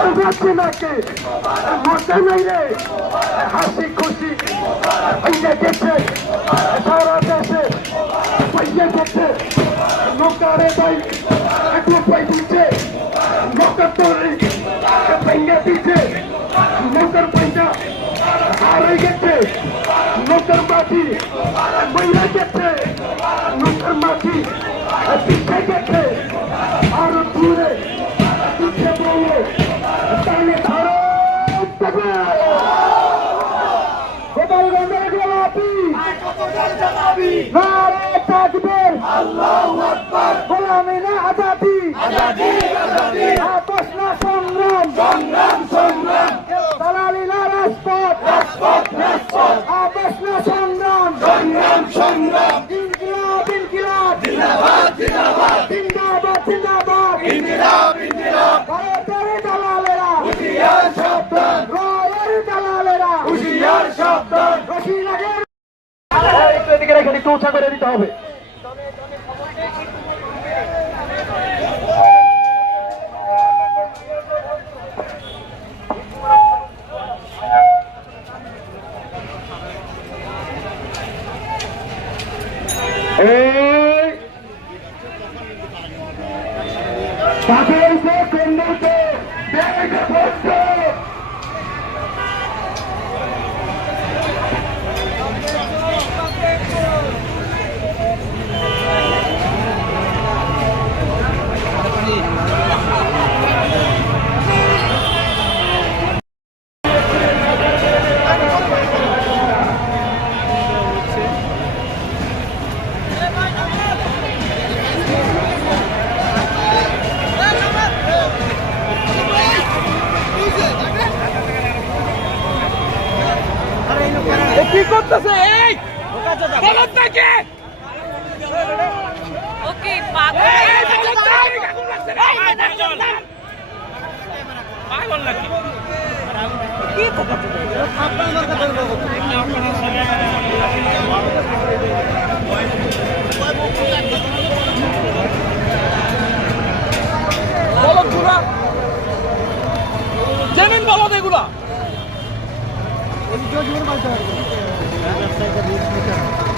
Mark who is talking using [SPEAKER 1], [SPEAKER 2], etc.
[SPEAKER 1] उन्नति नाके मरते नहीं रे हँसी खुशी भैया देखे, सारा देश भैया देखे। नौका भाई एक रुपये दीजिए नौकर तो रही भैया दीजिए नौकर भैया सारे देखे। नौकर माफ़ी, महिला देखे। नौकर माफ़ी, पीछे देखे। और पूरे पीछे बोलो নারে তাকবীর গোলামি না আজাদি। আপোষ না সংগ্রাম। দালালি না রাজপথ। আপোষ না সংগ্রাম। ইনকিলাব ইনকিলাব। জিন্দাবাদ জিন্দাবাদ। ভারতের দালালেরা। রায়ের দালালেরা। রশিদারের একটু এদিকে রেখে একটু উঁচা করে দিতে হবে। এই তাদেরকে
[SPEAKER 2] করতেছে এই বলদ নাকি ওকে পাগল নাকি কি কথা আপনার কথা বলদ ঘুরা জেনেন বলদ এগুলা
[SPEAKER 1] জোর consegue abrir esse mecanismo.